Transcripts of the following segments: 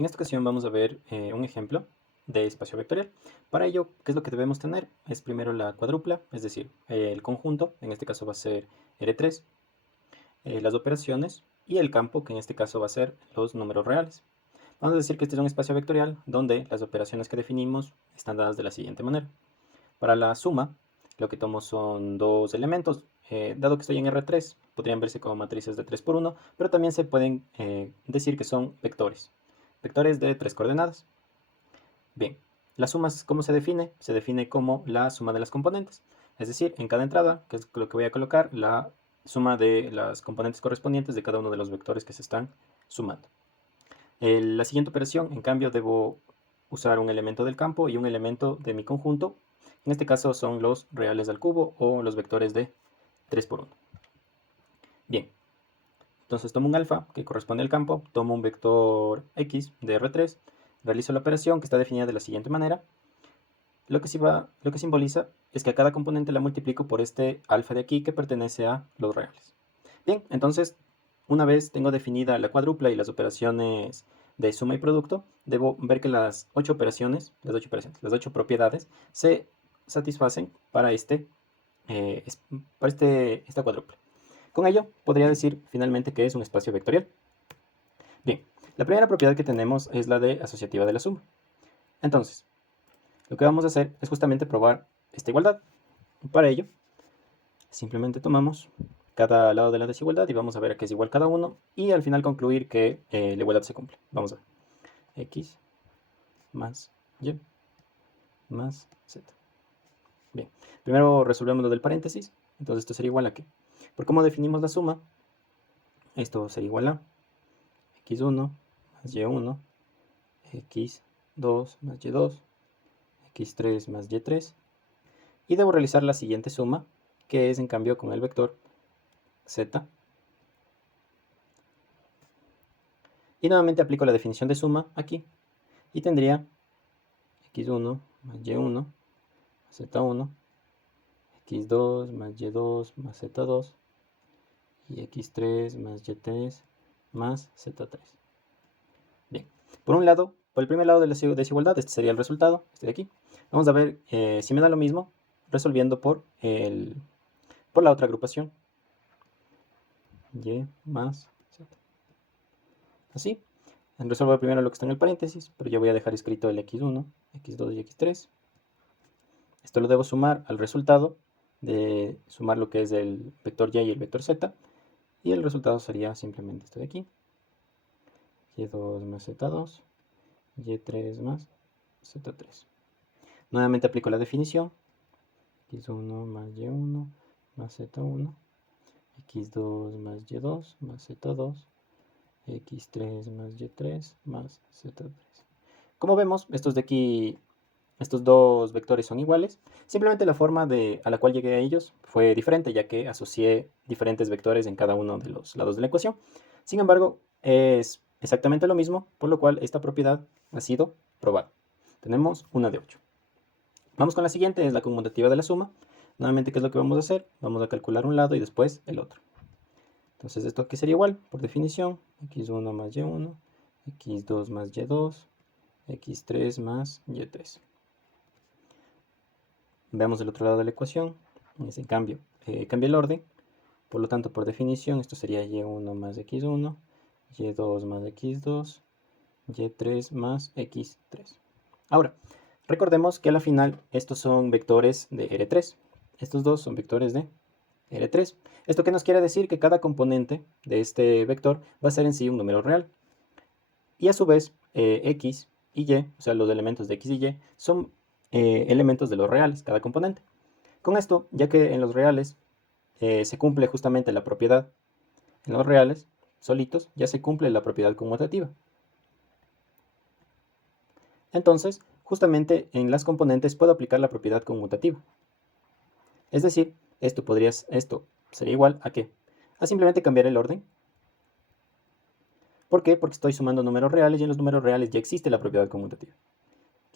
En esta ocasión vamos a ver un ejemplo de espacio vectorial. Para ello, ¿qué es lo que debemos tener? Es primero la cuadrupla, es decir, el conjunto, en este caso va a ser R3, las operaciones y el campo, que en este caso va a ser los números reales. Vamos a decir que este es un espacio vectorial donde las operaciones que definimos están dadas de la siguiente manera. Para la suma, lo que tomo son dos elementos. Dado que estoy en R3, podrían verse como matrices de 3 por 1, pero también se pueden decir que son vectores. Vectores de 3 coordenadas. Bien, la suma, ¿cómo se define? Se define como la suma de las componentes. Es decir, en cada entrada, que es lo que voy a colocar, la suma de las componentes correspondientes de cada uno de los vectores que se están sumando. La siguiente operación, en cambio, debo usar un elemento del campo y un elemento de mi conjunto. En este caso son los reales al cubo o los vectores de 3 por 1. Bien, entonces tomo un alfa que corresponde al campo, tomo un vector x de R3, realizo la operación que está definida de la siguiente manera. Lo que simboliza es que a cada componente la multiplico por este alfa de aquí que pertenece a los reales. Bien, entonces, una vez tengo definida la cuádrupla y las operaciones de suma y producto, debo ver que las 8 operaciones, las 8 propiedades, se satisfacen para esta cuádrupla. Con ello, podría decir finalmente que es un espacio vectorial. Bien, la primera propiedad que tenemos es la de asociativa de la suma. Entonces, lo que vamos a hacer es justamente probar esta igualdad. Para ello, simplemente tomamos cada lado de la desigualdad y vamos a ver a qué es igual cada uno y al final concluir que la igualdad se cumple. Vamos a ver. X más Y más Z. Bien, primero resolvemos lo del paréntesis. Entonces esto sería igual a ¿qué? Por cómo definimos la suma, esto sería igual a x1 más y1, x2 más y2, x3 más y3. Y debo realizar la siguiente suma, que es en cambio con el vector z. Y nuevamente aplico la definición de suma aquí. Y tendría x1 más y1 más z1, x2 más y2 más z2 y x3 más y3 más z3. Bien, por un lado, por el primer lado de la desigualdad, este sería el resultado, este de aquí. Vamos a ver si me da lo mismo resolviendo por la otra agrupación. Y más z. Así, resuelvo primero lo que está en el paréntesis, pero yo voy a dejar escrito el x1, x2 y x3. Esto lo debo sumar al resultado de sumar lo que es el vector y el vector z. Y el resultado sería simplemente esto de aquí. Y2 más z2, y3 más z3. Nuevamente aplico la definición. x1 más y1 más z1, x2 más y2 más z2, x3 más y3 más z3. Como vemos, estos de aquí, estos dos vectores son iguales. Simplemente la forma a la cual llegué a ellos fue diferente, ya que asocié diferentes vectores en cada uno de los lados de la ecuación. Sin embargo, es exactamente lo mismo, por lo cual esta propiedad ha sido probada. Tenemos una de 8. Vamos con la siguiente, es la conmutativa de la suma. Nuevamente, ¿qué es lo que vamos a hacer? Vamos a calcular un lado y después el otro. Entonces, esto aquí sería igual, por definición, x1 más y1, x2 más y2, x3 más y3. Veamos el otro lado de la ecuación. En cambio, cambia el orden. Por lo tanto, por definición, esto sería y1 más x1, y2 más x2, y3 más x3. Ahora, recordemos que a la final estos son vectores de R3. Estos dos son vectores de R3. ¿Esto qué nos quiere decir? Que cada componente de este vector va a ser en sí un número real. Y a su vez, x y y, o sea, los elementos de x y y, son elementos de los reales, cada componente. Con esto, ya que en los reales se cumple justamente la propiedad, en los reales solitos ya se cumple la propiedad conmutativa. Entonces, justamente en las componentes puedo aplicar la propiedad conmutativa. Es decir, esto sería igual a ¿qué? A simplemente cambiar el orden. ¿Por qué? Porque estoy sumando números reales y en los números reales ya existe la propiedad conmutativa.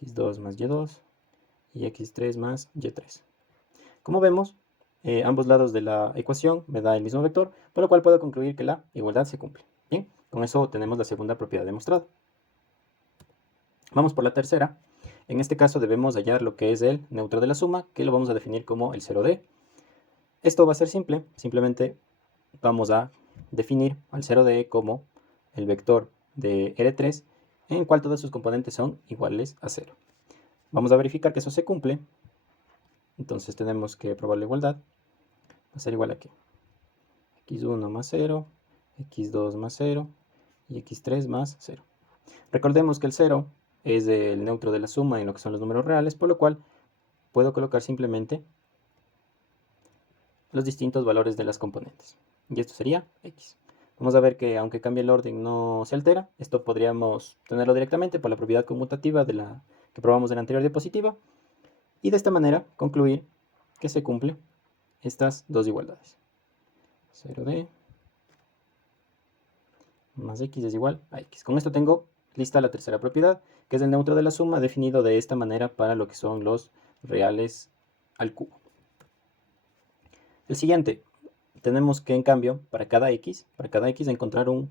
x2 más y2 y x3 más y3. Como vemos, ambos lados de la ecuación me da el mismo vector, por lo cual puedo concluir que la igualdad se cumple. Bien, con eso tenemos la segunda propiedad demostrada. Vamos por la tercera. En este caso debemos hallar lo que es el neutro de la suma, que lo vamos a definir como el 0D. Esto va a ser simple, simplemente vamos a definir al 0D como el vector de R3 en el cual todas sus componentes son iguales a 0. Vamos a verificar que eso se cumple. Entonces tenemos que probar la igualdad. Va a ser igual a ¿qué? x1 más 0, x2 más 0 y x3 más 0. Recordemos que el 0 es el neutro de la suma en lo que son los números reales, por lo cual puedo colocar simplemente los distintos valores de las componentes. Y esto sería x. Vamos a ver que aunque cambie el orden no se altera. Esto podríamos tenerlo directamente por la propiedad conmutativa de la que probamos en la anterior diapositiva. Y de esta manera concluir que se cumplen estas dos igualdades. 0D más x es igual a x. Con esto tengo lista la tercera propiedad, que es el neutro de la suma, definido de esta manera para lo que son los reales al cubo. El siguiente, tenemos que en cambio, para cada x encontrar un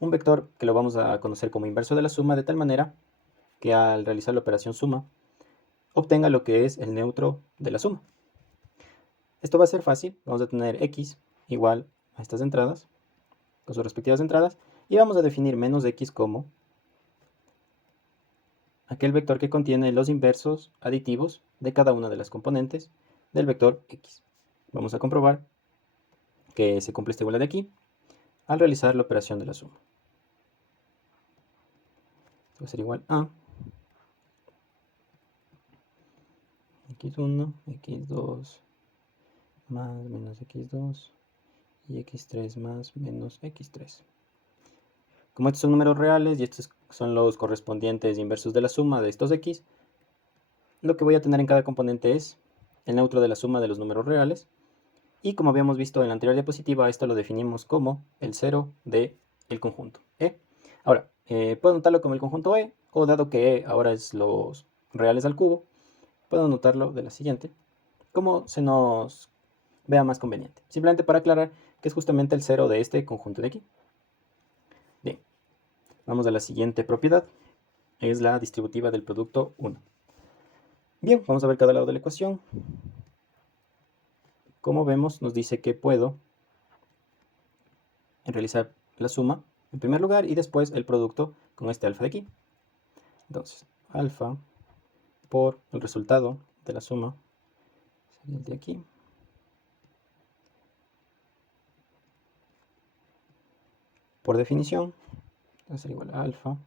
vector que lo vamos a conocer como inverso de la suma, de tal manera que al realizar la operación suma, obtenga lo que es el neutro de la suma. Esto va a ser fácil, vamos a tener x igual a estas entradas, con sus respectivas entradas, y vamos a definir menos x como aquel vector que contiene los inversos aditivos de cada una de las componentes del vector x. Vamos a comprobar que se cumple esta igualdad de aquí al realizar la operación de la suma. Esto va a ser igual a x1, x2 más menos x2 y x3 más menos x3. Como estos son números reales y estos son los correspondientes inversos de la suma de estos x, lo que voy a tener en cada componente es el neutro de la suma de los números reales. Y como habíamos visto en la anterior diapositiva, esto lo definimos como el 0 del conjunto E. Ahora, puedo notarlo como el conjunto E, o dado que E ahora es los reales al cubo, puedo notarlo de la siguiente, como se nos vea más conveniente. Simplemente para aclarar que es justamente el 0 de este conjunto de aquí. Bien, vamos a la siguiente propiedad, es la distributiva del producto 1. Bien, vamos a ver cada lado de la ecuación. Como vemos, nos dice que puedo realizar la suma en primer lugar y después el producto con este alfa de aquí. Entonces, alfa por el resultado de la suma sería el de aquí. Por definición, va a ser igual a alfa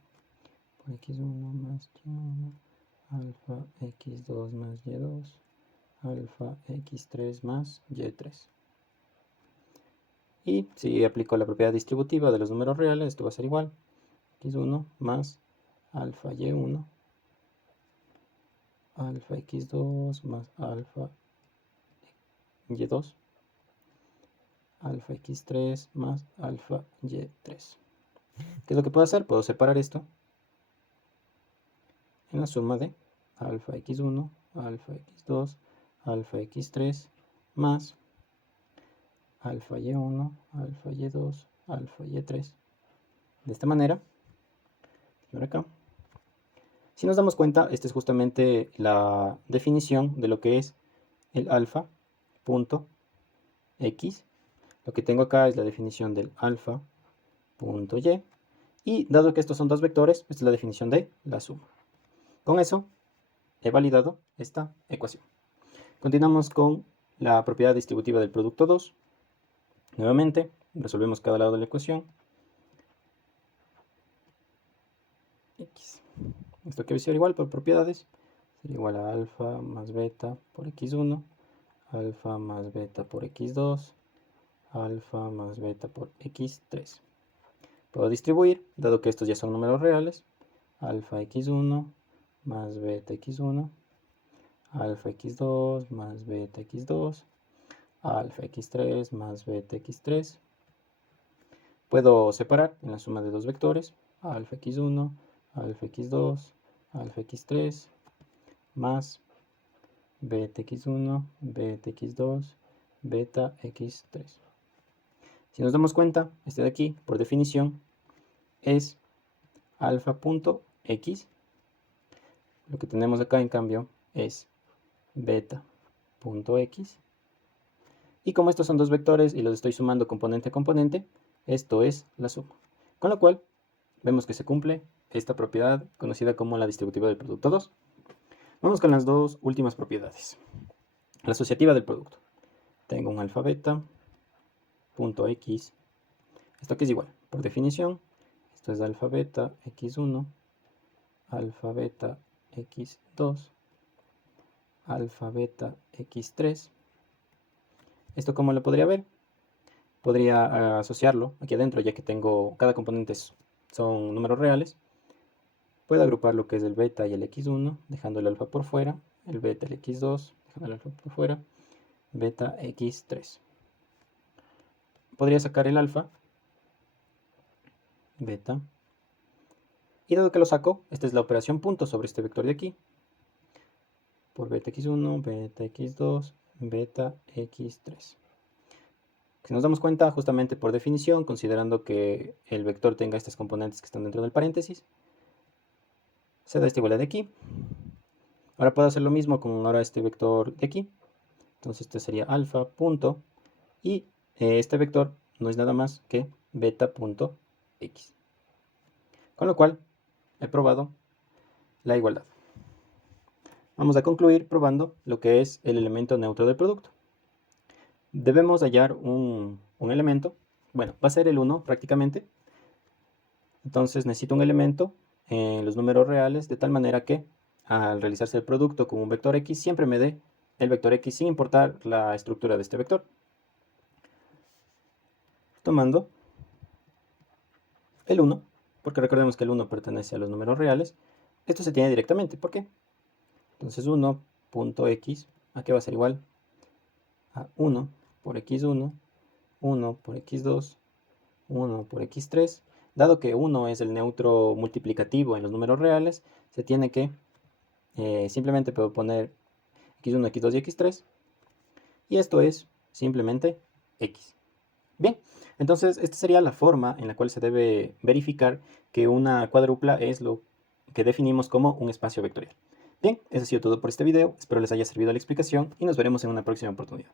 por x1 más y1, alfa x2 más y2, alfa x3 más y3. Y si aplico la propiedad distributiva de los números reales, esto va a ser igual x1 más alfa y1, alfa x2 más alfa y2, alfa x3 más alfa y3. ¿Qué es lo que puedo hacer? Puedo separar esto en la suma de alfa x1, alfa x2, alfa x3 más alfa y1, alfa y2, alfa y3. De esta manera, por acá. Si nos damos cuenta, esta es justamente la definición de lo que es el alfa punto x. Lo que tengo acá es la definición del alfa punto y. Y dado que estos son dos vectores, esta es la definición de la suma. Con eso he validado esta ecuación. Continuamos con la propiedad distributiva del producto 2. Nuevamente, resolvemos cada lado de la ecuación. X. Esto que ser igual por propiedades. Sería igual a alfa más beta por x1, alfa más beta por x2, alfa más beta por x3. Puedo distribuir, dado que estos ya son números reales, alfa x1 más beta x1, alfa x2 más beta x2, alfa x3 más beta x3. Puedo separar en la suma de dos vectores, alfa x1, alfa x2, alfa x3, más beta x1, beta x2, beta x3. Si nos damos cuenta, este de aquí, por definición, es alfa punto x Lo que tenemos acá, en cambio, es beta.x. Y como estos son dos vectores y los estoy sumando componente a componente, esto es la suma. Con lo cual, vemos que se cumple esta propiedad conocida como la distributiva del producto 2. Vamos con las dos últimas propiedades. La asociativa del producto. Tengo un alfa beta punto x. Esto que es igual, por definición, esto es alfa beta x1, alfa beta x2, alfa beta x3. ¿Esto cómo lo podría ver? Podría asociarlo aquí adentro, ya que tengo cada componente son números reales. Puedo agrupar lo que es el beta y el x1, dejando el alfa por fuera, el beta y el x2, dejando el alfa por fuera, beta x3. Podría sacar el alfa, beta, y dado que lo saco, esta es la operación punto sobre este vector de aquí, por beta x1, beta x2, beta x3. Si nos damos cuenta, justamente por definición, considerando que el vector tenga estas componentes que están dentro del paréntesis, se da esta igualdad de aquí. Ahora puedo hacer lo mismo con ahora este vector de aquí. Entonces este sería alfa punto, y este vector no es nada más que beta punto x. Con lo cual, he probado la igualdad. Vamos a concluir probando lo que es el elemento neutro del producto. Debemos hallar un elemento, bueno, va a ser el 1 prácticamente. Entonces necesito un elemento en los números reales de tal manera que al realizarse el producto con un vector x siempre me dé el vector x sin importar la estructura de este vector. Tomando el 1, porque recordemos que el 1 pertenece a los números reales, esto se tiene directamente. ¿Por qué? Entonces 1.x, ¿a qué va a ser igual? A 1 por x1, 1 por x2, 1 por x3. Dado que 1 es el neutro multiplicativo en los números reales, se tiene que simplemente puedo poner x1, x2 y x3. Y esto es simplemente x. Bien, entonces esta sería la forma en la cual se debe verificar que una cuadrupla es lo que definimos como un espacio vectorial. Bien, eso ha sido todo por este video. Espero les haya servido la explicación y nos veremos en una próxima oportunidad.